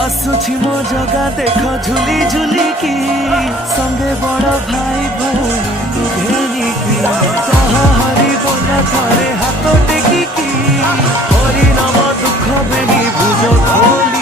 आसुछि मो जगा देख झुली झुली की संगे बड़ भाई भौणी घेनी की कह हरि बोल थरे हाथ टेकी की हरि नाम दुख बेणी भुज खोली